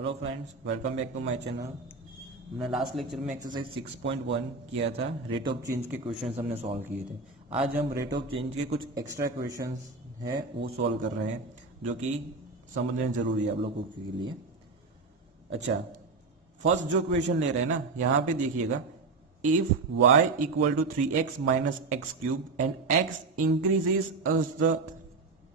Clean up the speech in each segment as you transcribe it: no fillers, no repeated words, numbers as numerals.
Hello friends, welcome back to my channel. हमने last lecture में exercise 6.1 किया था। रेट ऑफ चेंज के क्वेश्चंस हमने सॉल्व किए थे। आज हम रेट ऑफ चेंज के कुछ एक्स्ट्रा क्वेश्चंस है वो सॉल्व कर रहे हैं, जो कि समझने जरूरी है आप लोगों के लिए। अच्छा, फर्स्ट जो क्वेश्चन ले रहे हैं ना, यहाँ पे देखिएगा, if y equal to 3x minus x cube and x increases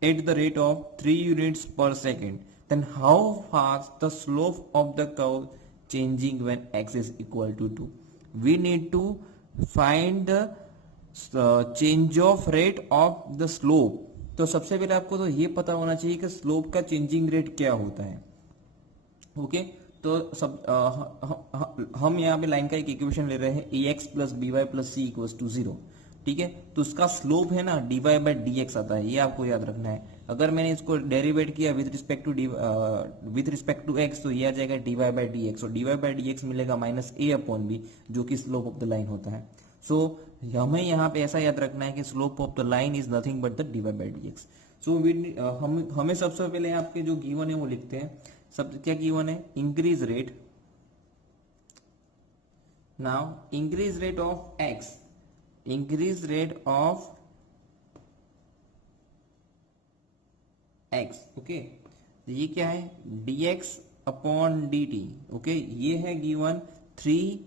at the rate of 3 units per second, then how fast the slope of the curve changing when x is equal to 2? We need to find the change of rate of the slope. तो सबसे पहले आपको तो ये पता होना चाहिए कि स्लोप का चेंजिंग रेट क्या होता है। ओके, तो हम यहाँ पे लाइन का एक इक्वेशन ले रहे हैं, A X plus B Y plus C equal to 0। ठीक है, तो उसका स्लोप है ना D Y by D X आता है, ये आपको याद रखना है। अगर मैंने इसको डेरिवेट किया विथ रिस्पेक्ट टू एक्स, तो ये आ जाएगा D Y by D X, और D Y by D X मिलेगा माइनस ए अपॉन बी, जो कि स्लोप ऑफ द लाइन होता है। सो हमें यहाँ पे ऐसा याद रखना है कि slope of the line is nothing but the D Y by D X. So हमें सबसे पहले आपके जो गिवन है वो लिखते हैं। सब क्या गिवन है? Increase rate. Now increase rate of x, increase rate of x. Okay, ये क्या है? dx upon dt। ओके, ये है गिवन 3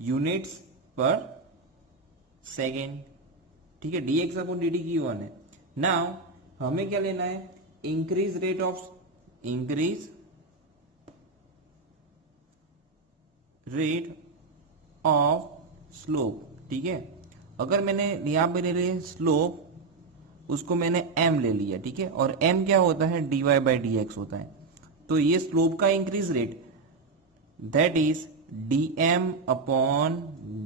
यूनिट्स पर सेकेंड। ठीक है, dx अपॉन dt गिवन है। नाउ हमें क्या लेना है? Increase rate of slope. ठीक है, अगर मैंने यहां पे ले लिया स्लोप, उसको मैंने m ले लिया। ठीक है, और m क्या होता है? dy बाई डी एक्स होता है। तो ये स्लोप का increase rate, that is dm upon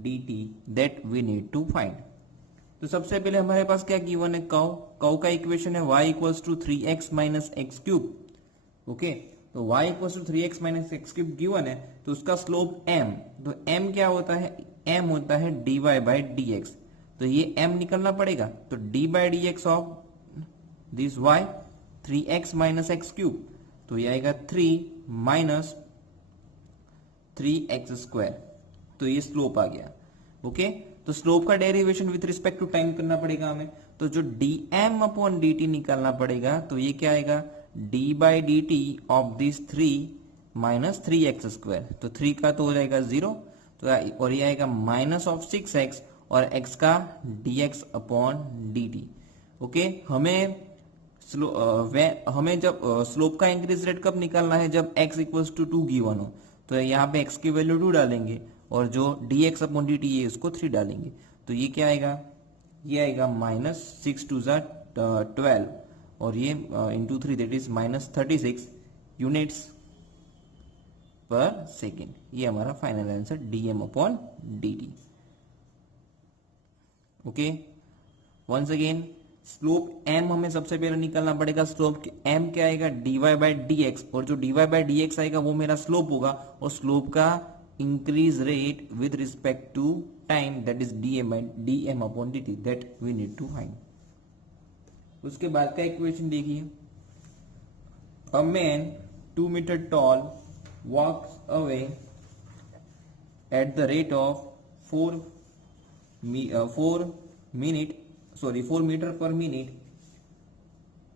dt, that we need to find. तो सबसे पहले हमारे पास क्या गिवन है? कर्व का इक्वेशन है y equals to 3x minus x cube. Okay, तो y equals to 3x minus x cube given है, तो उसका स्लोप m। तो m क्या होता है? m होता है dy बाई डी एक्स। तो ये m निकलना पड़ेगा, तो d by D x of this y 3x minus x cube, तो ये आएगा 3 माइनस 3x स्क्वायर। तो ये स्लोप आ गया। ओके, तो स्लोप का derivation with respect to time करना पड़ेगा हमें, तो जो dm अपॉन dt निकालना पड़ेगा, तो ये क्या आएगा? d by D T of this 3 minus 3x square. तो 3 का तो हो जाएगा 0, तो और ये आएगा माइनस ऑफ 6x और x का dx अपॉन dt। ओके, हमें जब स्लोप का इंक्रीज रेट कब निकालना है? जब x इक्वल्स टू 2 गिवन हो। तो यहाँ पे x की वैल्यू 2 डालेंगे, और जो dx अपॉन dt है उसको 3 डालेंगे। तो ये क्या आएगा? ये आएगा माइनस 6 टू 12, और ये into 3, that is minus 36 units पर सेकेंड। ये हमारा final answer dm upon dt। Okay, once again slope m हमें सबसे पहले निकालना पड़ेगा। स्लोप m क्या आएगा? dy बाई डी एक्स, और जो dy बाई डी एक्स आएगा वो मेरा स्लोप होगा, और स्लोप का increase rate with respect to time, that is dm upon dt, that we need to find. उसके बाद का इक्वेशन देखिए, a man 2 metre tall walks away at the rate of 4 meter per minute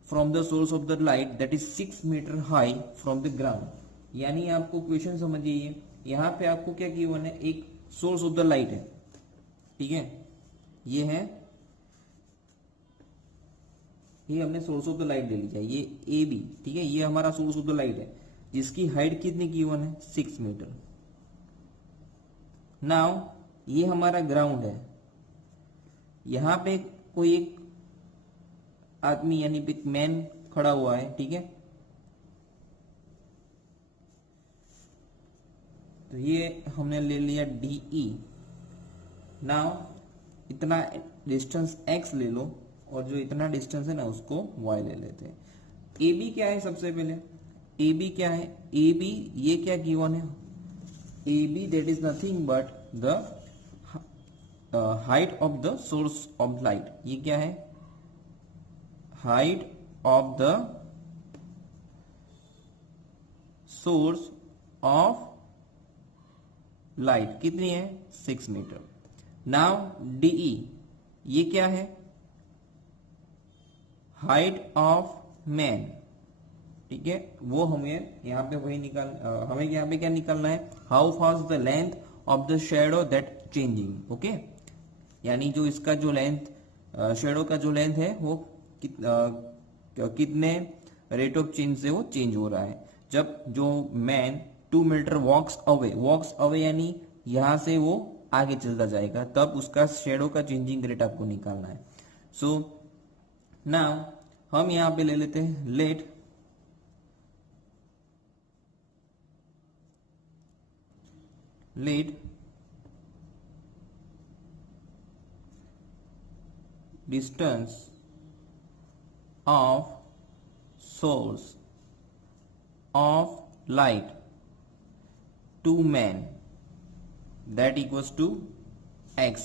from the source of the light, that is 6 meter high from the ground। यानी आपको question समझिए, यहां पे आपको क्या गिवन है? एक सोर्स ऑफ द लाइट है। ठीक है, ये है, ये हमने सोर्स ऑफ द लाइट ले लिया, ये ए बी। ठीक है, ये हमारा सोर्स ऑफ द लाइट है, जिसकी हाइट कितनी गिवन है? 6 मीटर। नाउ ये हमारा ग्राउंड है, यहां पे कोई एक आदमी यानी एक मैन खड़ा हुआ है। ठीक है, तो ये हमने ले लिया DE। नाउ इतना डिस्टेंस x ले लो, और जो इतना डिस्टेंस है ना उसको y ले लेते हैं। AB क्या है? सबसे पहले AB क्या है? AB ये क्या गिवन है? AB that is nothing but the height of the source of light. ये क्या है? Height of the source of light कितनी है 6 मीटर। नाउ डीई ये क्या है हाइट ऑफ मैन, ठीक है, वो हमें यहाँ पे वही हमें यहाँ पे क्या निकालना है how fast the length of the shadow that changing. Okay, यानी जो इसका जो लेंथ शेडो का जो लेंथ है वो कितने रेट ऑफ चेंज से वो चेंज हो रहा है। जब जो मैन 2 मीटर वॉक्स अवे यानी यहां से वो आगे चलता जाएगा, तब उसका शेडो का चेंजिंग रेट आपको निकालना है। सो नाउ हम यहां पे ले लेते हैं late distance of source of light to man that equals to x।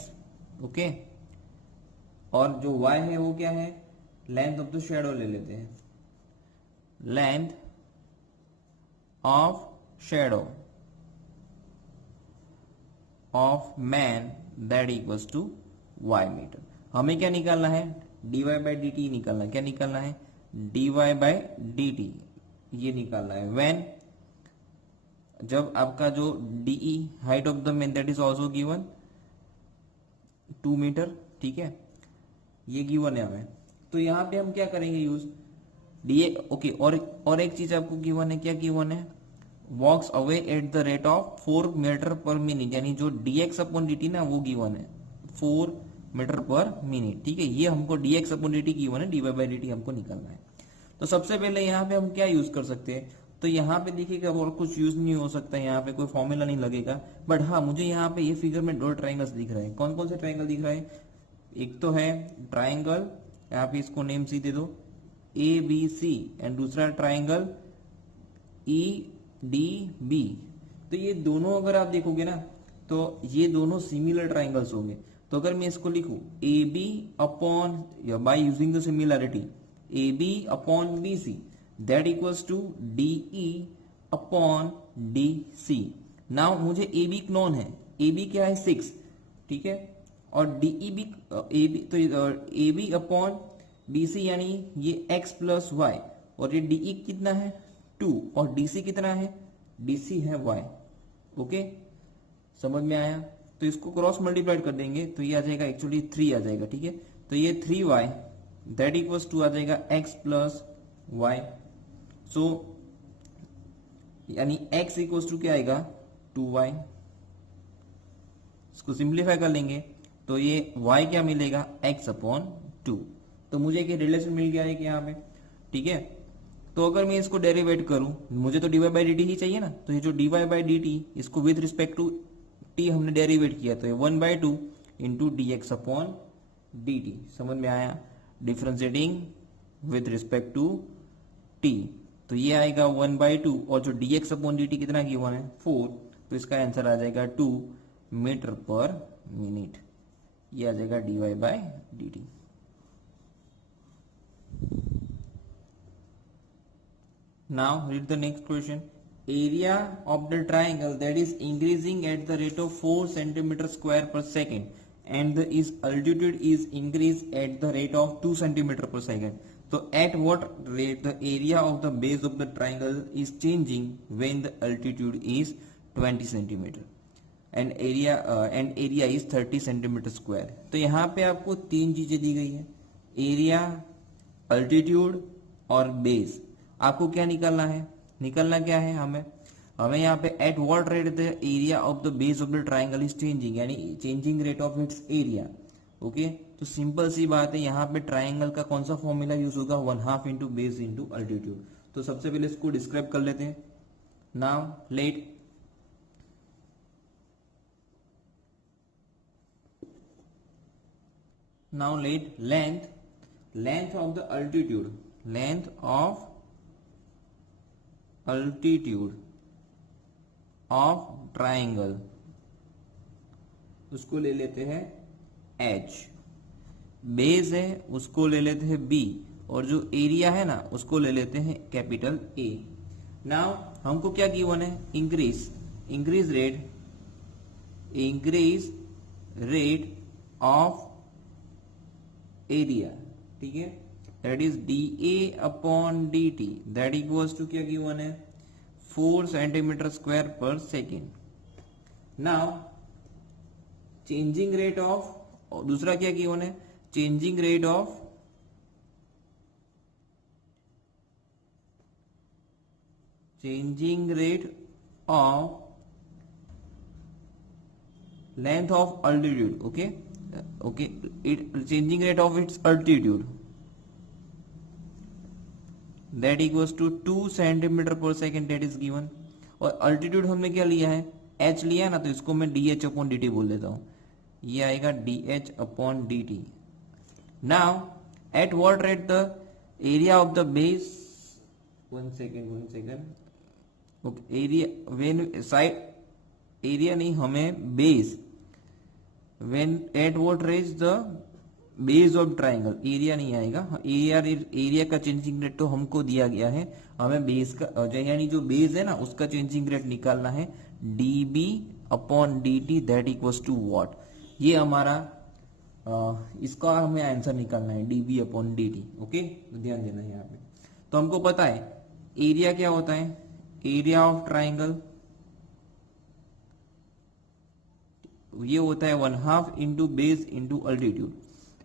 Okay, और जो y है वो क्या है लेंथ ऑफ द शेडो ले लेते हैं, length of shadow of man that equals to y metre. हमें क्या निकालना है dy बाई डी टी निकालना है। क्या निकालना है dy बाई डी टी ये निकालना है व्हेन जब आपका जो DE height of the man that is also given 2 metre, ठीक है, ये गिवन है हमें। तो यहाँ पे हम क्या करेंगे यूज डी ओके। और एक चीज आपको गिवन है, क्या गिवन है walks away at the rate of 4 metre पर मिनट, यानी जो dx अपॉन dt ना वो गिवन है 4 मीटर पर मिनट, ठीक है। ये हमको dx अपॉन dt गिवन है, dy बाई dt हमको निकालना है। तो सबसे पहले यहाँ पे हम क्या यूज कर सकते हैं, तो यहाँ पे देखिएगा और कुछ यूज नहीं हो सकता, यहाँ पे कोई फॉर्मूला नहीं लगेगा। बट हाँ मुझे यहाँ पे ये फिगर में 2 ट्राइंगल्स दिख रहे हैं। कौन कौन से ट्राइंगल दिख रहा है, एक तो है ट्राइंगल, यहाँ पे इसको नेम सी दे दो ABC, एंड दूसरा ट्राइंगल EDB। तो ये दोनों अगर आप देखोगे ना तो ये दोनों सिमिलर ट्राइंगल्स होंगे। तो अगर मैं इसको लिखूं AB upon by using the similarity AB upon BC that equals to DE upon DC। Now मुझे AB नोन है, AB क्या है 6, ठीक है, और DE भी AB, तो AB अपॉन BC यानी ये x प्लस y, और ये DE कितना है 2, और DC कितना है DC है y। ओके, समझ में आया। तो इसको क्रॉस मल्टीप्लाइड कर देंगे तो ये आ जाएगा एक्चुअली 3 आ जाएगा, ठीक है। तो ये 3y दैट इक्वल्स टू आ जाएगा x प्लस y। सो यानी x इक्वल्स टू क्या आएगा 2y। इसको सिंप्लीफाई कर लेंगे तो ये y क्या मिलेगा x अपॉन 2। तो मुझे एक रिलेशन मिल गया है कि यहाँ पे, ठीक है। तो अगर मैं इसको डेरिवेट करूं, मुझे तो dy बाई डी टी ही चाहिए ना, तो ये जो dy बाई डी टी इसको विथ रिस्पेक्ट टू t हमने डेरिवेट किया, तो ये 1/2 इंटू dx अपॉन dt। समझ में आया, differentiating with respect to t। तो ये आएगा 1/2, और जो dx अपॉन dt कितना गिवन है 4, तो इसका आंसर आ जाएगा 2 मीटर पर मिनट। ये आ जाएगा dy by D T. Now read the next question. Area of the triangle that is increasing at the rate of 4 centimeter square per second and the is altitude is increased at the rate of 2 centimeter per second. So at what rate the area of the base of the triangle is changing when the altitude is 20 centimeter and area is 30 centimeter square. तो यहाँ पे आपको 3 चीजें दी गई है, area, altitude और base. आपको क्या निकालना है, निकालना क्या है हमें यहाँ पे at what rate the area of the base of the triangle is changing, यानी changing rate of its area. Okay, तो सिंपल सी बात है, यहाँ पे ट्राइंगल का कौन सा फॉर्मूला यूज होगा 1/2 इंटू बेस इंटू अल्टीट्यूड। तो सबसे पहले इसको डिस्क्राइब कर लेते हैं। Now let length of the altitude, length of altitude of triangle, उसको ले लेते हैं h। बेस है उसको ले लेते हैं b, और जो एरिया है ना उसको ले लेते हैं कैपिटल A। नाउ हमको क्या गिवन है, इंक्रीज रेट ऑफ एरिया, ठीक है, that is dA upon dt, that equals to क्या गिवन है 4 centimetre square per second. Now changing rate of, दूसरा क्या गिवन है, changing rate of length of altitude, okay, changing rate of its altitude, that equals to 2 centimetre per second, that is given। और altitude हमने क्या लिया है, h लिया है ना, तो इसको मैं dh अपॉन dt बोल देता हूं, ये आएगा dh upon dt। Now at what rate the area of the base, one second, okay, area when side, area नहीं, हमें base, when eight what rate the base of triangle, area नहीं आएगा, area का चेंजिंग रेट तो हमको दिया गया है, हमें बेस का यानी जो बेस है ना उसका चेंजिंग रेट निकालना है, dB upon dt, that equals to what, ये हमारा इसका हमें आंसर निकालना है, dB अपॉन dt, ओके, तो ध्यान देना है यहाँ पे। तो हमको पता है एरिया क्या होता है, एरिया ऑफ ट्राइंगल ये होता है 1/2 into base into altitude.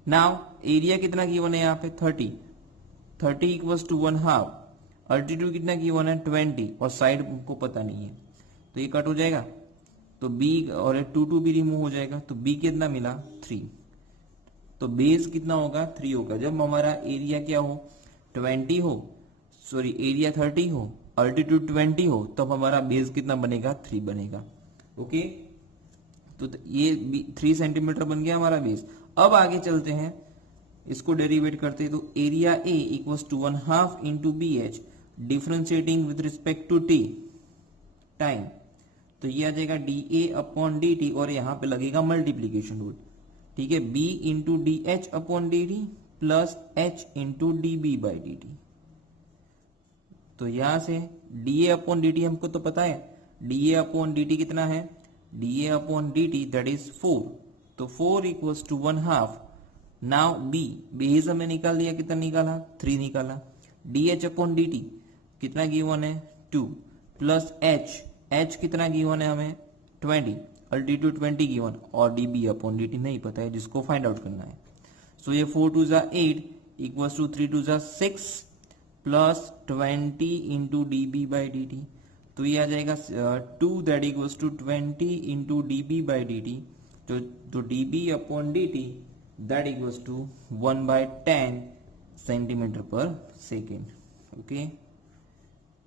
Now area कितना गिवन है यहाँ पे 30 इक्वल्स टू 1/2, अल्टीट्यूड कितना गिवन है 20, और साइड को पता नहीं है, तो ये कट हो जाएगा, तो b और 2 भी रिमूव हो जाएगा, तो b कितना मिला 3, तो बेस कितना होगा 3 होगा। जब हमारा एरिया क्या हो 20 हो, सॉरी एरिया 30 हो, अल्टीट्यूड 20 हो, तब हमारा बेस कितना बनेगा 3 बनेगा, ओके। तो ये 3 सेंटीमीटर बन गया हमारा बेस। अब आगे चलते हैं, इसको डेरिवेट करते हैं, तो area A equals to 1/2 into BH, differentiating with respect to T time, तो ये आ जाएगा dA अपॉन dt, और यहाँ पे लगेगा मल्टीप्लीकेशन रूल, ठीक है, b into DH upon dt plus h into dB by dt। तो यहां से dA अपॉन dt हमको तो पता है, dA अपॉन dt कितना है, dA upon dt that is 4, तो 4 equals to 1/2। Now b base हमने निकाल लिया, कितना निकाला 3 निकाला, dH अपॉन dt कितना गिवन है 2 प्लस h कितना गिवन है हमें 20, अल्टीट्यूड 20 गिवन, और dB अपॉन dt नहीं पता है, जिसको फाइंड आउट करना है। सो ये 4 2 जा 8 इक्वल्स टू 3 2 जा 6 plus 20 into dB by dt, तो ये आ जाएगा 2 that equals to 20 into dB by dt, तो dB upon dt that equals to 1/10 centimetre per second, okay,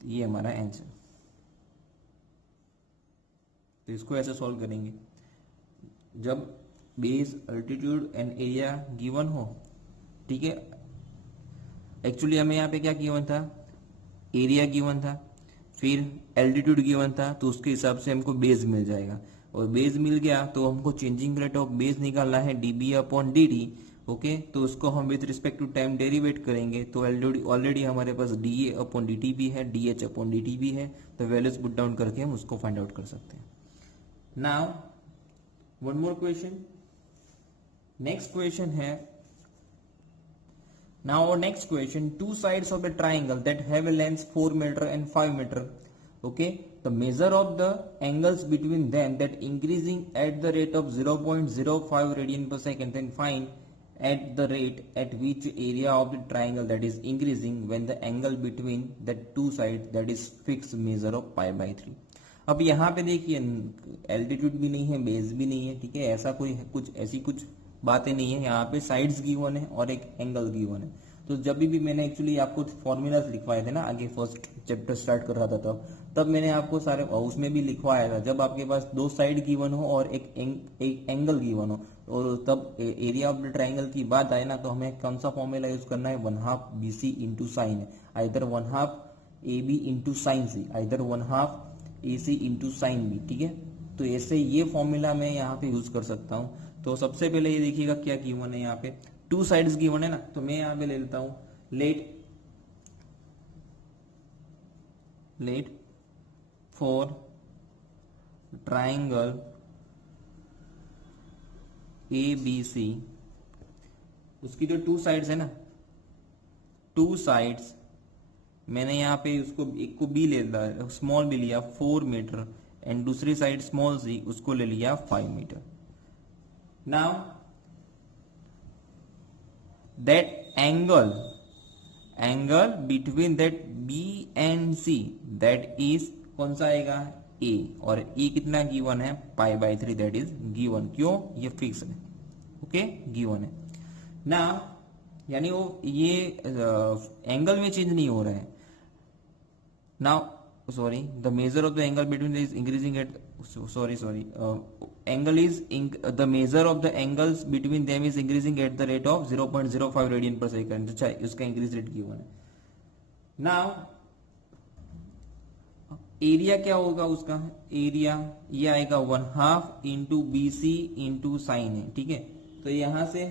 ये हमारा आंसर। तो इसको ऐसे सॉल्व करेंगे, जब base altitude and area given हो, ठीक है, एक्चुअली हमें यहाँ पे क्या गिवन था, एरिया गिवन था, फिर एल्टीट्यूड गिवन था, तो उसके हिसाब से हमको बेस मिल जाएगा, और बेस मिल गया तो हमको चेंजिंग रेट ऑफ बेस निकालना है dB अपॉन dt, ओके, तो उसको हम with respect to time derivate करेंगे, तो ऑलरेडी हमारे पास dA अपॉन dt भी है, dH अपॉन dt भी है, तो वैल्यूज पुट डाउन करके हम उसको फाइंड आउट कर सकते हैं। Now one more question, next question है, now our next question, two sides of a triangle that have a length 4 meter and 5 meter, okay, the measure of the angles between them that increasing at the rate of 0.05 radian per second, then find at the rate at which area of the triangle that is increasing when the angle between the two sides that is fixed measure of π/3। अब यहाँ पे देखिए altitude भी नहीं है, base भी नहीं है, ठीक है, ऐसा कोई कुछ ऐसी कुछ बातें नहीं है, यहाँ पे साइड्स गिवन है और एक एंगल गिवन है। तो जब भी मैंने एक्चुअली आपको फॉर्मूलाज लिखवाए थे ना, आगे फर्स्ट चैप्टर स्टार्ट कर रहा था तब मैंने आपको सारे उसमें भी लिखवाया था, जब आपके पास दो साइड गिवन हो और एक एंगल गिवन हो, और तब एरिया ऑफ द ट्राइंगल की बात आए ना, तो हमें कौन सा फॉर्मूला यूज करना है, 1/2 BC into sine, either 1/2 AB into sine C, either 1/2 AC into sine B, ठीक है। तो ऐसे ये फॉर्मूला मैं यहाँ पे यूज कर सकता हूँ। तो सबसे पहले ये देखिएगा क्या गिवन है, यहाँ पे टू साइड्स गिवन है ना, तो मैं यहाँ पे ले लेता हूँ, let let for triangle ABC, उसकी जो टू साइड्स है ना, टू साइड्स मैंने यहाँ पे उसको एक को बी ले लिया, स्मॉल बी लिया 4 मीटर एंड दूसरी साइड स्मॉल सी उसको ले लिया 5 metre. Now that angle between that b and c that is कौन सा आएगा ए, और ए कितना गिवन है π/3 दैट इज गिवन. क्यों? ये फिक्स है. ओके गिवन है ना, यानी वो ये एंगल में चेंज नहीं हो रहा है. Now sorry, the measure of the angle between is increasing at sorry angle is the measure of the angles between them is increasing at the rate of 0.05 radian पर सेकंड. अच्छा, उसका increase rate given है. Now area क्या होगा उसका, area ये आएगा 1/2 into BC into sign है. ठीक है, तो यहां से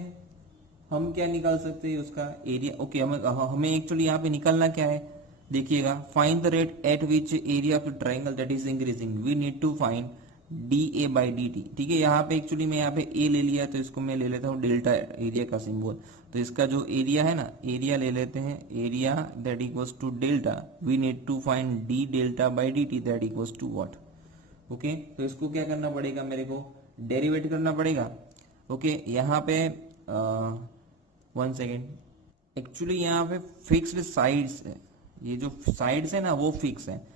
हम क्या निकाल सकते हैं उसका एरिया. ओके, हमें एक्चुअली यहाँ पे निकालना क्या है, देखिएगा, find the rate at which area of the triangle that is increasing. We need to find DA/DT. ठीक है, यहाँ पे एक्चुअली मैं यहाँ पे ए ले लिया तो इसको मैं ले लेता हूँ डेल्टा एरिया का सिंबल. तो इसका जो एरिया है ना, एरिया ले लेते हैं, area that equals to delta. We need to find D∆/DT that equals to what. Okay, तो इसको क्या करना पड़ेगा, मेरे को डेरिवेट करना पड़ेगा. ओके, यहाँ पे 1 सेकेंड, एक्चुअली यहाँ पे फिक्स्ड साइड्स है, ये जो साइड्स है ना वो फिक्स है.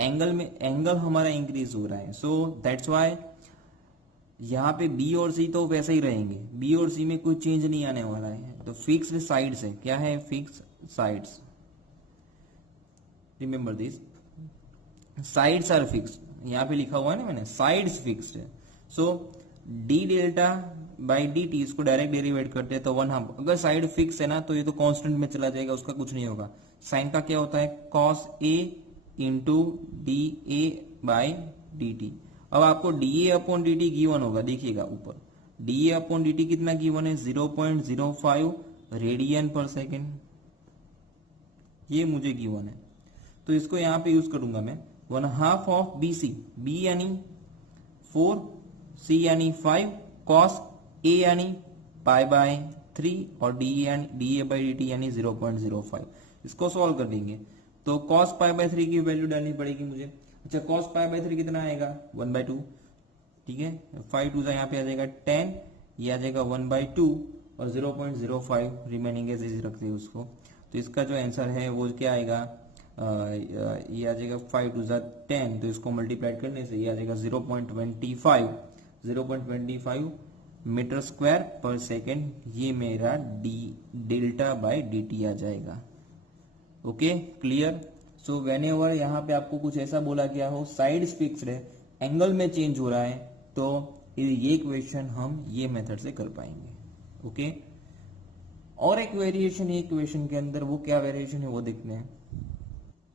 एंगल हमारा इंक्रीज हो रहा है, सो दैट्स वाई यहाँ पे बी और सी तो वैसे ही रहेंगे, बी और सी में कोई चेंज नहीं आने वाला है. तो फिक्स्ड साइड्स है, क्या है, fix sides. Remember this, sides are fixed. यहाँ पे लिखा हुआ है ना मैंने, साइड्स फिक्स्ड है. सो D∆/DT इसको डायरेक्ट डेरिवेट करते हैं तो 1/2. अगर साइड फिक्स है ना तो ये तो कांस्टेंट में चला जाएगा, उसका कुछ नहीं होगा. साइन का क्या होता है, cos A इंटू DA/DT. अब आपको DA/DT गिवन होगा, देखिएगा ऊपर DA/DT कितना गिवन है, 0.05 रेडियन पर सेकेंड, ये मुझे गिवन है. तो इसको यहाँ पे यूज करूंगा मैं, 1/2 ऑफ BC, B यानी 4, C यानी 5, cos A यानी π/3 और DA/DT यानी 0.05. इसको सॉल्व कर देंगे तो cos π/3 की वैल्यू डालनी पड़ेगी मुझे. अच्छा, cos π/3 कितना आएगा, 1/2. ठीक है, 5 2 यहाँ पे आ जाएगा 10, ये आ जाएगा 1/2 और 0.05 रिमेनिंग एज इज रखते हैं उसको. तो इसका जो आंसर है वो क्या आएगा, ये आ जाएगा 5 2 10, तो इसको मल्टीप्लाइड करने से ये आ जाएगा 0.25 मीटर स्क्वायर पर सेकेंड. ये मेरा D∆/DT आ जाएगा. Okay, clear. सो व्हेनेवर यहाँ पे आपको कुछ ऐसा बोला गया हो, साइड्स फिक्स्ड है, एंगल में चेंज हो रहा है, तो ये क्वेश्चन हम ये मेथड से कर पाएंगे. ओके, और एक वेरिएशन है क्वेश्चन के अंदर, वो क्या वेरिएशन है वो देखते हैं.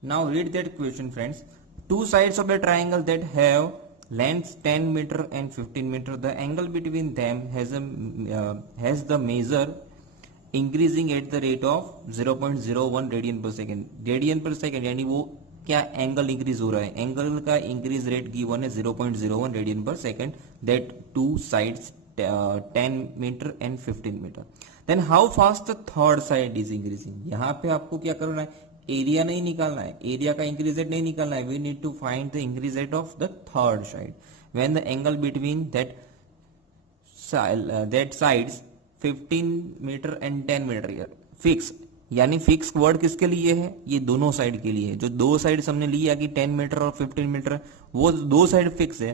Now read that question friends. Two sides of the triangle that have lengths 10 meter and 15 meter, the angle between them has the measure increasing at the rate of 0.01 radian per second. Radian per second यानी वो क्या angle increase हो रहा है, angle का increase rate given है 0.01 radian per second. That two sides 10 metre and 15 metre. Then how fast the third side is increasing. यहाँ पे आपको क्या करना है, एरिया नहीं निकालना है, एरिया का इंक्रीज रेट नहीं निकालना है. We need to find the increase rate of the third side when the angle between that sides 15 metre and 10 metre fix. यानी फिक्स वर्ड किसके लिए है, ये दोनों साइड के लिए. जो दो साइड हमने लिया कि 10 मीटर और 15 मीटर, वो दो साइड फिक्स है.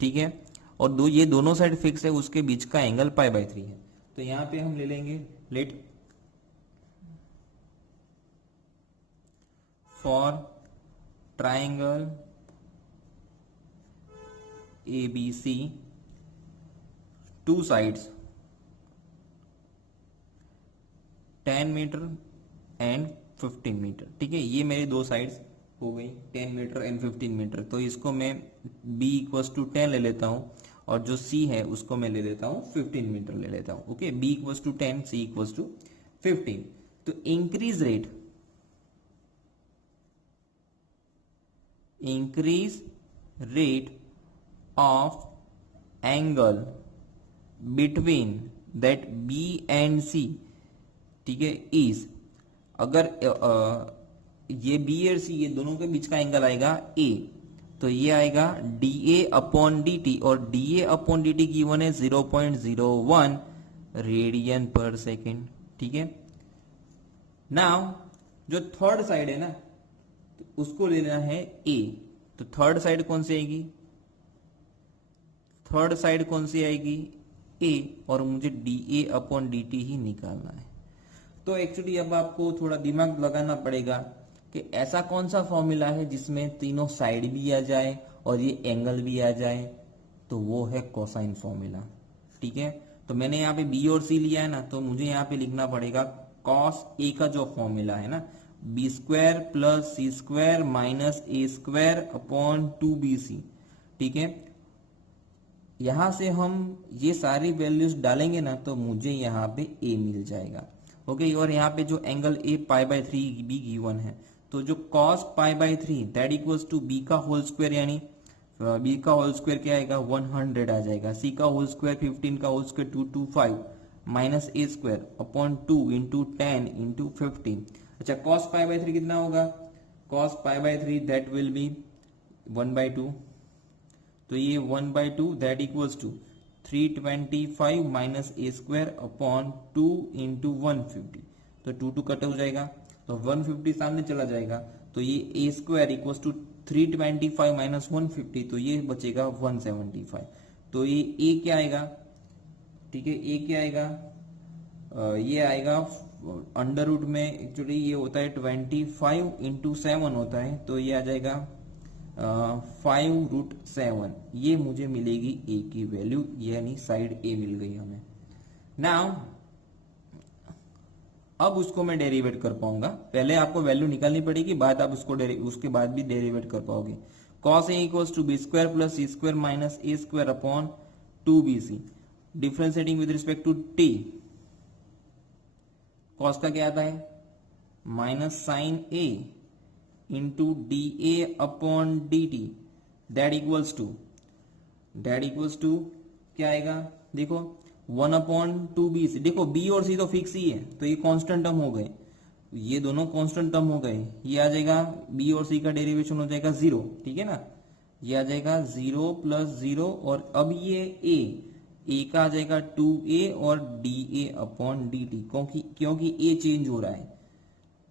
ठीक है, और ये दोनों साइड फिक्स है, उसके बीच का एंगल π/3 है. तो यहां पे हम ले लेंगे, let for triangle ABC two sides 10 metre and 15 metre. ठीक है, ये मेरी दो साइड्स हो गई 10 मीटर एंड 15 मीटर. तो इसको मैं B = 10 ले लेता हूं और जो C है उसको मैं ले लेता हूं 15 मीटर ले लेता हूं. Okay, B = 10, C = 15. तो increase rate increase rate of angle between that B and C, ठीक है, is, अगर ये B और C ये दोनों के बीच का एंगल आएगा A, तो ये आएगा dA अपॉन dt, और dA अपॉन dt गिवन है 0.01 रेडियन पर सेकेंड, ठीक है। नाउ जो थर्ड साइड है ना, तो उसको लेना है A, तो थर्ड साइड कौन सी आएगी, थर्ड साइड कौन सी आएगी A, और मुझे dA अपॉन dt ही निकालना है। तो एक्चुअली अब आपको थोड़ा दिमाग लगाना पड़ेगा कि ऐसा कौन सा फॉर्मूला है जिसमें तीनों साइड भी आ जाए और ये एंगल भी आ जाए, तो वो है कोसाइन फॉर्मूला, ठीक है। तो मैंने यहाँ पे बी और सी लिया है ना, तो मुझे यहाँ पे लिखना पड़ेगा कॉस ए का जो फॉर्मूला है ना, B square plus C square minus A square upon 2bc, ठीक है। यहां से हम ये सारी वैल्यूज डालेंगे ना, तो मुझे यहाँ पे ए मिल जाएगा, ओके। और यहाँ पे जो एंगल ए π/3 बी गिवन है, तो जो cos π/3 that equals to B का होल स्क्वायर, यानी बी का होल स्क्वायर क्या आएगा 100 आ जाएगा, सी का होल स्क्वायर 15 का whole square 225 minus A square upon 2 into 10 into 15। अच्छा, cos π/3 कितना होगा, cos π/3 दैट विल बी 1/2, तो ये 1/2 that equals to 325 minus A square upon 2 into 150, तो 2 कट हो जाएगा, तो 150 सामने चला जाएगा, तो ये ए स्क्वायर इक्वल्स टू 325 माइनस 150, तो ये बचेगा 175। तो ये ए क्या आएगा, ठीक है, ए क्या आएगा, ये आएगा अंडर रूट में, एक्चुअली ये होता है 25 इंटू 7 होता है, तो ये आ जाएगा 5√7, ये मुझे मिलेगी ए की वैल्यू, यानी साइड ए मिल गई हमें। नाउ अब उसको मैं डेरिवेट कर पाऊंगा, पहले आपको वैल्यू निकालनी पड़ेगी, बाद आप उसके बाद भी डेरिवेट कर पाओगे। cos a equals to B square plus C square minus A square upon 2bc, differentiating with respect to t, cos का क्या आता है minus sine a into dA upon dt, that equals to क्या आएगा, देखो 1/2bc, देखो b और c तो फिक्स ही है, तो ये कांस्टेंट टर्म हो गए, ये दोनों कांस्टेंट टर्म हो गए, ये आ जाएगा b और c का डेरिवेशन हो जाएगा 0, ठीक है ना, ये आ जाएगा 0 प्लस 0, और अब ये a का आ जाएगा 2a और dA अपॉन dt, क्योंकि a चेंज हो रहा है,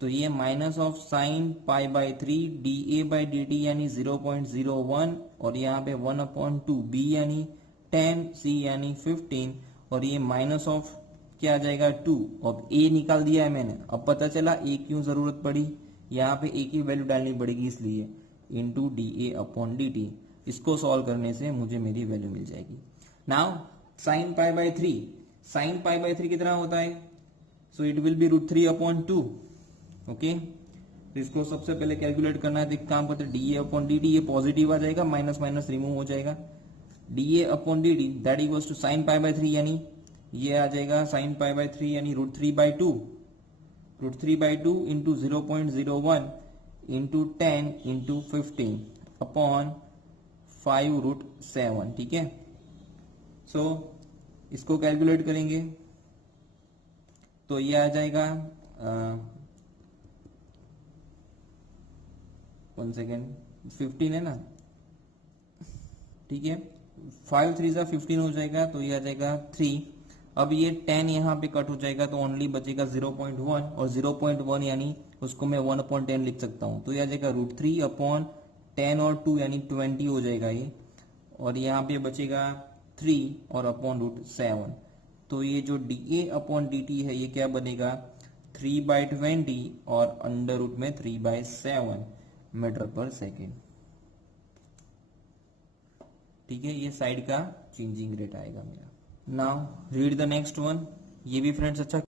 तो ये माइनस ऑफ साइन π/3 dA/dt यानी 0.01, और यहाँ पे 1/2 b यानी 10, c यानी 15, और ये माइनस ऑफ क्या आ जाएगा 2, अब a निकाल दिया है मैंने, अब पता चला a क्यों जरूरत पड़ी, यहाँ पे a की वैल्यू डालनी पड़ेगी इसलिए, इंटू dA अपॉन dt, इसको सॉल्व करने से मुझे मेरी वैल्यू मिल जाएगी। नाउ साइन π/3 कितना होता है, so it will B √3/2, okay. तो इसको सबसे पहले कैलकुलेट करना है, तो एक काम करते हैं dA अपॉन dt, ये पॉजिटिव आ जाएगा, माइनस माइनस रिमूव हो जाएगा, dA upon dt that equals to sine π/3, यानी ये आ जाएगा साइन π/3 यानी √3/2 इंटू 0.01 इंटू 10 इंटू 15 अपॉन 5√7, ठीक है। सो इसको कैलकुलेट करेंगे तो ये आ जाएगा 1 सेकेंड, 15 है ना, ठीक है, 5 3 सा 15 हो जाएगा, तो ये आ जाएगा 3, अब ये 10 यहाँ पे कट हो जाएगा, तो ओनली बचेगा 0.1, और 0.1 यानी उसको मैं 1/10 लिख सकता हूँ, तो ये आ जाएगा √3/10 और 2 यानी 20 हो जाएगा ये, और यहाँ पे बचेगा 3 और अपॉन √7, तो ये जो dA अपॉन dt है ये क्या बनेगा 3/20 और अंडर रूट में 3/7 मीटर पर सेकेंड, ठीक है, ये साइड का चेंजिंग रेट आएगा मेरा। Now read the next one, ये भी फ्रेंड्स अच्छा।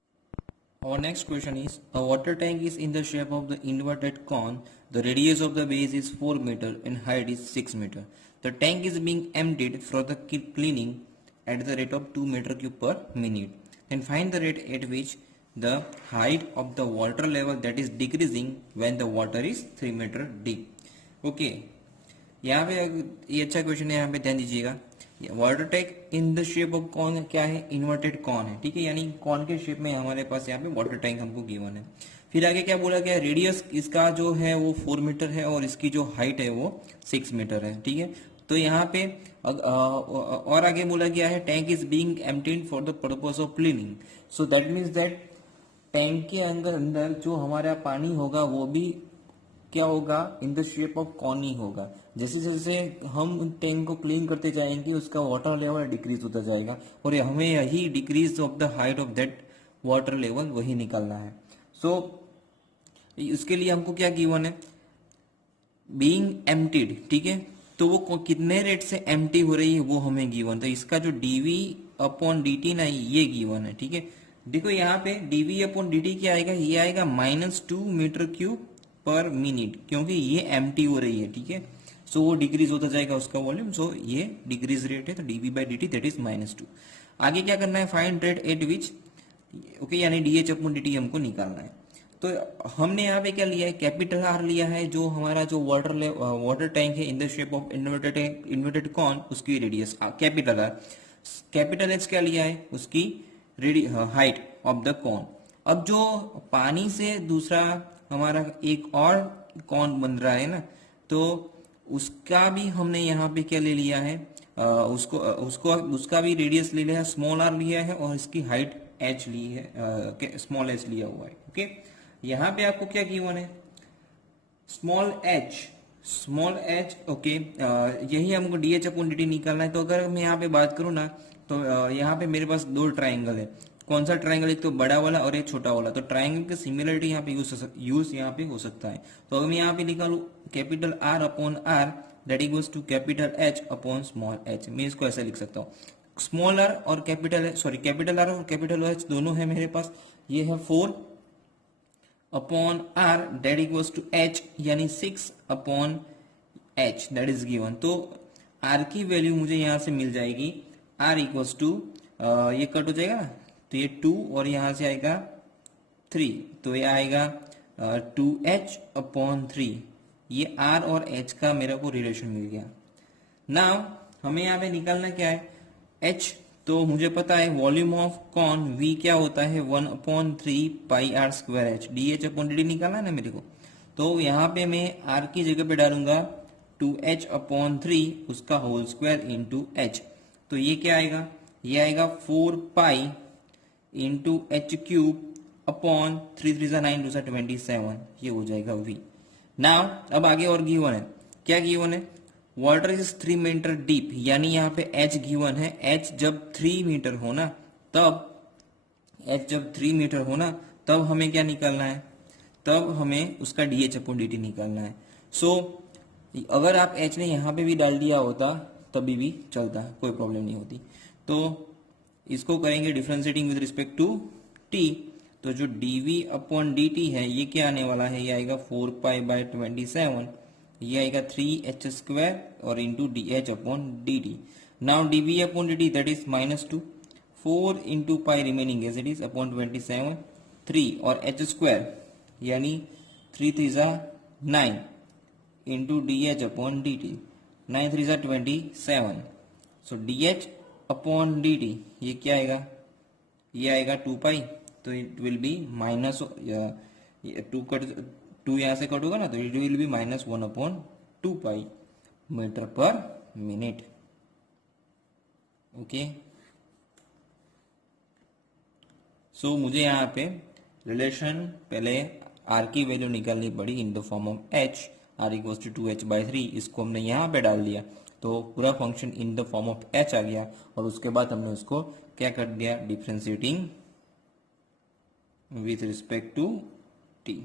Our next question is, a water tank is in the shape of the inverted cone. The radius of the base is 4 meter and height is 6 meter. The tank is being emptied for the cleaning at the rate of 2 meter cube per minute. And find the rate at which the height of the water level that is decreasing when the water is 3 meter deep. Okay, यहाँ पे ये अच्छा question है, यहाँ पे ध्यान दीजिएगा। Water tank in the shape of cone क्या है, इन्वर्टेड कॉन है, ठीक है, यानी कॉन के शेप में हमारे पास यहाँ पे वाटर टैंक हमको गिवन है। फिर आगे क्या बोला गया, रेडियस इसका जो है वो 4 मीटर है और इसकी जो हाइट है वो 6 मीटर है, ठीक है। तो यहाँ पे और आगे बोला गया है tank is being emptied for the purpose of cleaning. So that means that tank के अंदर अंदर जो हमारा पानी होगा वो भी क्या होगा, in the shape of cone ही होगा। जैसे जैसे हम टैंक को क्लीन करते जाएंगे उसका वाटर लेवल डिक्रीज होता जाएगा और हमें यही decrease of the height of that water level वही निकालना है। सो इसके लिए हमको क्या गिवन है, बीइंग एम्प्टीड, ठीक है। तो वो कितने रेट से एम्प्टी हो रही है वो हमें गिवन, तो इसका जो डीवी अपॉन dt ना ये गिवन है, ठीक है। देखो यहाँ पे डीवी अपॉन dt क्या आएगा, ये आएगा -2 मीटर क्यूब पर मिनट, क्योंकि ये एम्प्टी हो रही है, ठीक है। सो वो डिक्रीज होता जाएगा उसका वॉल्यूम, सो ये डिक्रीज रेट है, तो DV by dt that is -2। आगे क्या करना है, find rate at which, okay, यानी डी अपॉन dt हमको निकालना है। तो हमने यहाँ पे क्या लिया है, कैपिटल आर लिया है, जो हमारा जो वाटर टैंक है in the shape of inverted cone, उसकी radius capital R. Capital H क्या लिया है, उसकी हाइट ऑफ द कॉन। अब जो पानी से दूसरा हमारा एक और कॉन बन रहा है ना, तो उसका भी हमने यहाँ पे क्या ले लिया है, उसका भी रेडियस ले लिया है, स्मॉल आर लिया है और इसकी हाइट एच ली है, स्मॉल एच लिया हुआ है, ओके। यहाँ पे आपको क्या गिवन है, स्मॉल एच, ओके। यही हमको D H upon D T निकालना है। तो अगर मैं यहाँ पे बात करूँ ना, तो यहाँ पे मेरे पास दो ट्राइंगल है। कौन सा ट्राइंगल, एक तो बड़ा वाला और एक छोटा वाला। तो ट्राइंगल की सिमिलरिटी यहाँ पे यूज यहाँ पे हो सकता है। तो अगर मैं यहाँ पे निकालू capital R upon R that equals to capital H upon small H, मैं इसको ऐसे लिख सकता हूँ। स्मॉल आर और कैपिटल आर और कैपिटल एच दोनों है मेरे पास। ये है 4 upon R that equals to H, यानी 6 upon H that is given. तो आर की वैल्यू मुझे यहां से मिल जाएगी, आर इक्वल्स टू, ये कट हो जाएगा ना, तो ये 2 और यहां से आएगा 3, तो ये आएगा 2h अपॉन 3। ये आर और एच का मेरे को रिलेशन मिल गया। नाउ हमें यहाँ पे निकालना क्या है, h, तो मुझे पता है वॉल्यूम ऑफ कॉन v क्या होता है, 1/3 pi R square H, D H upon D T निकालना है ना मेरे को। तो यहाँ पे मैं r की जगह पे डालूंगा 2h अपॉन 3 उसका होल स्क्वायर इंटू एच। तो ये क्या आएगा, ये आएगा 4 pi into H cube upon 3 3 9 2 27, ये हो जाएगा v। नाउ अब आगे और गिवन है, क्या गिवन है, वाटर इज 3 मीटर डीप, यानी यहाँ पे h गिवन है। h जब 3 मीटर होना तब हमें क्या निकालना है, तब हमें उसका D H upon D T निकालना है। सो अगर आप h ने यहाँ पे भी डाल दिया होता तभी भी चलता, कोई प्रॉब्लम नहीं होती। तो इसको करेंगे differentiating with respect to t। तो जो dv अपॉन dt है ये क्या आने वाला है, ये आएगा 4 पाई बाय 27, ये आएगा 3h स्क्वायर और into D H upon D T. Now dv upon dt that is -2, 4 into pi remaining as it is upon 27, 3 और h स्क्वायर यानी 3 3 9 into D H upon D T, 9 3 27। So D H upon D T ये क्या आएगा, ये आएगा 2 पाई, तो it will B minus 2 यहाँ से कट होगा ना, तो it will be -1/2 pi metre पर मिनट, ओके। सो मुझे यहाँ पे रिलेशन पहले r की वैल्यू निकालनी पड़ी in the form of h, r equals to 2h/3, इसको हमने यहाँ पे डाल दिया तो पूरा function in the form of h आ गया। और उसके बाद हमने उसको क्या कर दिया, differentiating with respect to t।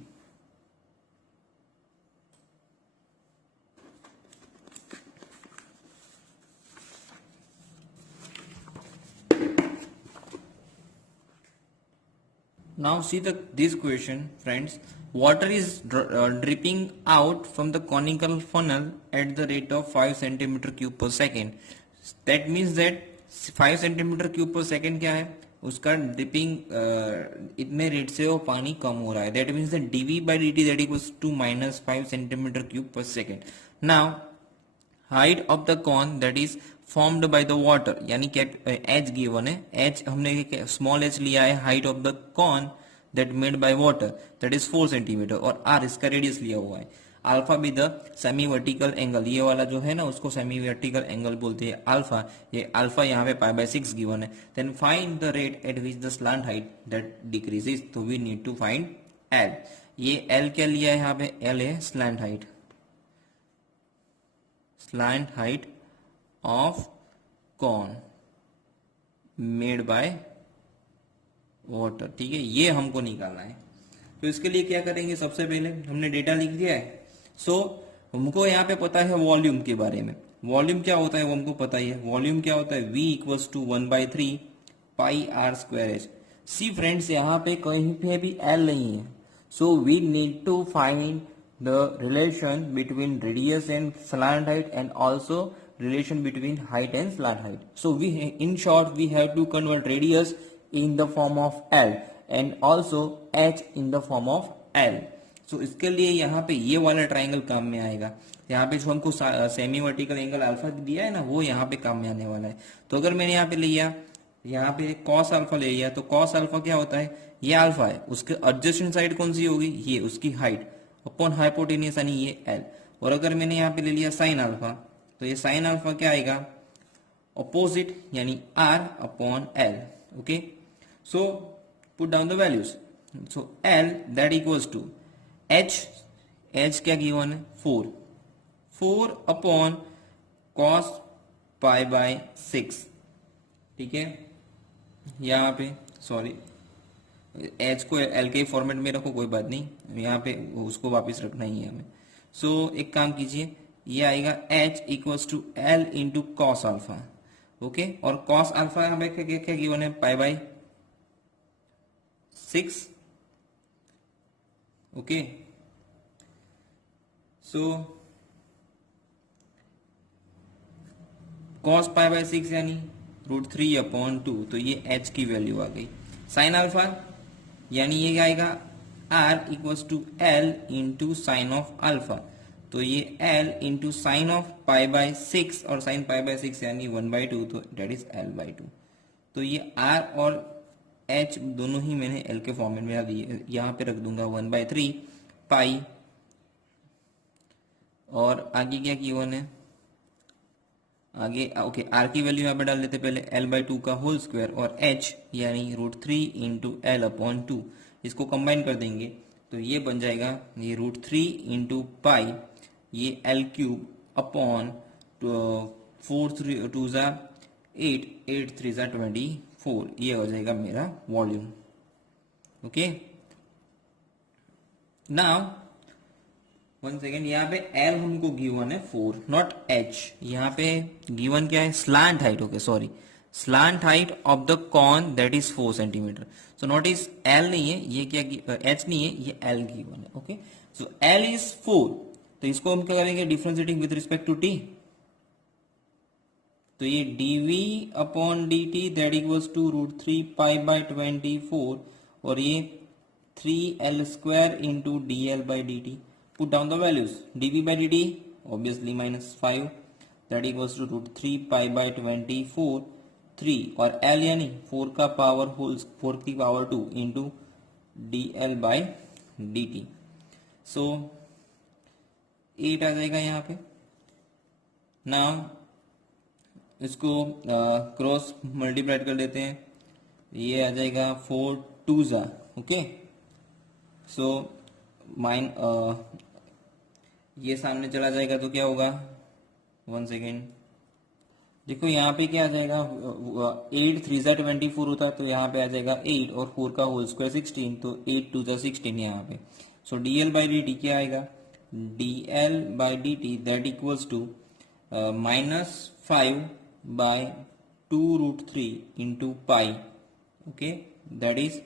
Now see this question, friends. Water is dripping out from the conical funnel at the rate of 5 centimeter cube per second. That means that 5 centimeter cube per second क्या है, उसका dripping इतने rate से वो पानी कम हो रहा है। That means that dv by dt that equals to -5 centimeter cube per second. Now height of the cone that is formed by the water, यानी एच गिवन है, एच हमने स्मॉल एच लिया है, height of the cone that made by water that is 4 centimetre, और R इसका radius लिया हुआ है। Alpha be the semi vertical angle, ये वाला जो है ना उसको सेमी वर्टिकल एंगल बोलते हैं अल्फा, ये अल्फा यहाँ पे पाई बाय 6 गिवन है। Then find the rate at which the slant height that decreases, तो we need to find L. ये एल क्या लिया है यहाँ पे, एल है slant height, slant height of cone made by water, ठीक है, ये हमको निकालना है। तो इसके लिए क्या करेंगे, सबसे पहले हमने डेटा लिख दिया है। सो हमको यहाँ पे पता है वॉल्यूम के बारे में, वॉल्यूम क्या होता है वो हमको पता ही है। वॉल्यूम क्या होता है, V equals to 1/3 pi R square H. See friends, यहाँ पे कहीं पे भी L नहीं है, so we need to find the relation between radius and slant height and also relation between height and slant height. So we, in short, we have to convert radius in the form of L and also H in the form of L. So इसके लिए यहाँ पे ये वाला triangle काम में आएगा। यहाँ पे जो हमको सेमी वर्टिकल एंगल अल्फा दिया है ना, वो यहाँ पे काम में आने वाला है। तो अगर मैंने यहाँ पे लिया, यहाँ पे कॉस अल्फा ले लिया, तो कॉस अल्फा क्या होता है, ये अल्फा है, उसके एडजेसेंट साइड कौन सी होगी, ये उसकी हाइट अपॉन हाइपोटेन्यूस यानी ये L। और अगर मैंने यहाँ पे ले लिया साइन अल्फा, तो ये साइन अल्फा क्या आएगा, ऑपोजिट यानी R upon L। Okay, so put down the values. So L that equals to H क्या गिवन है, 4 अपॉन कॉस पाई बाय 6, ठीक है। यहाँ पे सॉरी, H को L के फॉर्मेट में रखो, कोई बात नहीं, यहाँ पे उसको वापस रखना ही है हमें। सो एक काम कीजिए, ये आएगा H equals to L into cos alpha, okay. और कॉस अल्फा यहाँ पे क्या गिवन है, pi by 6, okay. So cos pi by 6 यानी √3 अपॉन 2, तो ये H की वैल्यू आ गई। साइन अल्फा यानी ये आएगा R equals to L into sine of alpha, तो ये L into sine of pi by 6, और साइन पाई बाय 6 यानी 1/2, तो डेट इज L/2। तो ये R और H दोनों ही मैंने L के फॉर्मेट में यहाँ पे रख दूंगा 1/3 पाई, और आगे क्या गिवन है, आगे ओके R की वैल्यू यहाँ पे डाल देते पहले, L/2 का होल स्क्वायर, और H यानी √3 इंटू L अपॉन 2, इसको कंबाइन कर देंगे तो ये बन जाएगा, ये √3 इंटू पाई, ये L³ अपॉन 4 2 ज़ा 8 8 3 ज़ा 24, ये हो जाएगा मेरा volume, okay. Now one second, यहाँ पे L हमको गिवन है 4, नॉट H। यहाँ पे गिवन क्या है, slant height, okay sorry, slant height of the cone that is 4 centimetre. So notice L नहीं है, ये क्या H नहीं है, ये L गिवन है, ओके। सो L इज 4, तो इसको हम क्या करेंगे, differentiating with respect to t, तो ये dv upon dt that equals to √3 pi by 24, और ये 3L square into dL/dt। Put down the values, dv by dt obviously -5 that equals to √3 pi by 24 3, और L यानी 4 का power whole 4 की power 2 into dL/dt। सो 8 आ जाएगा यहाँ पे। Now इसको क्रॉस मल्टीप्लाइड कर देते हैं, ये आ जाएगा 4 2 ज़ा, ओके। सो ये सामने चला जाएगा तो क्या होगा, वन सेकेंड, देखो यहाँ पे क्या आ जाएगा, 8 3 ज़ा 24 होता है, तो यहाँ पे आ जाएगा 8 और 4 का होल स्क्वायर 16, तो 8 2 ज़ा 16 यहाँ पे। सो dL/dt क्या आएगा, dL/dt that equals to -5 by 2√3 into pi, okay, that is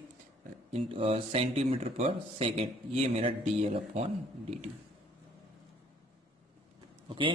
centimetre per second, ये मेरा dL/dt, ओके।